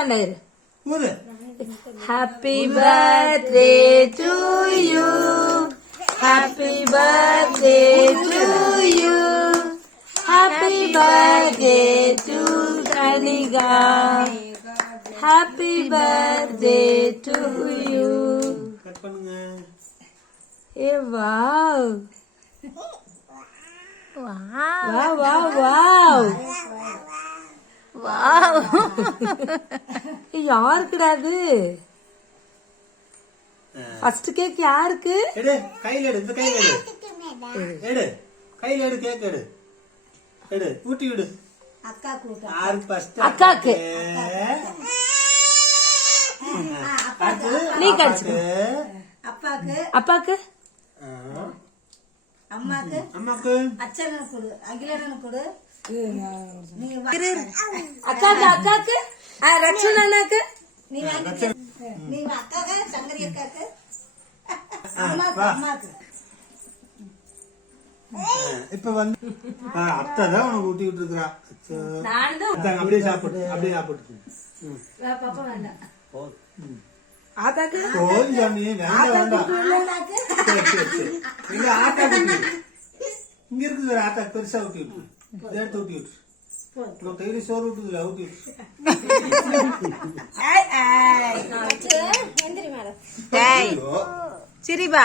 வேண்டாம். Happy birthday to you, happy birthday to you, happy birthday to Kanika, happy birthday to you. ஏ wow wow wow wow wow. யாருக்குடா அது? First cake யாருக்கு? எடு கையில எடு, இந்த கையில எடு, எடு கையில எடு, கேக் எடு, எடு ஊட்டி விடு. அக்காக்கு. நீ கடிச்சு. அப்பாக்கு. அப்பாக்கு. அம்மாக்கு. அம்மாக்கு. அச்சனுக்கு கொடு, அகிலனுக்கு கொடு. அக்காக்கு. அக்காக்கு. ரட்சன் அண்ணாக்கு. நீ அக்காக்கு, சங்கரி அக்காக்கு. அம்மாக்கு. அம்மாக்கு. இப்ப வந்து அத்தை தான் உனக்கு ஊட்டி விட்டு இருக்கிறா. அப்படியே சாப்பிட்டு, அப்படியே சாப்பிட்டு. பாப்பா வேண்டாம். போதும் சாமி, வேண்டாம் வேண்டாம். இங்க ஆட்டாக்கு இங்க இருக்குது ஒரு ஆட்டா பெருசா ஊட்டி விட்டு, எடுத்து ஊட்டி விட்டு. டெய்லி சோறு விட்டுதுல ஊட்டி விட்டு. சிரிபா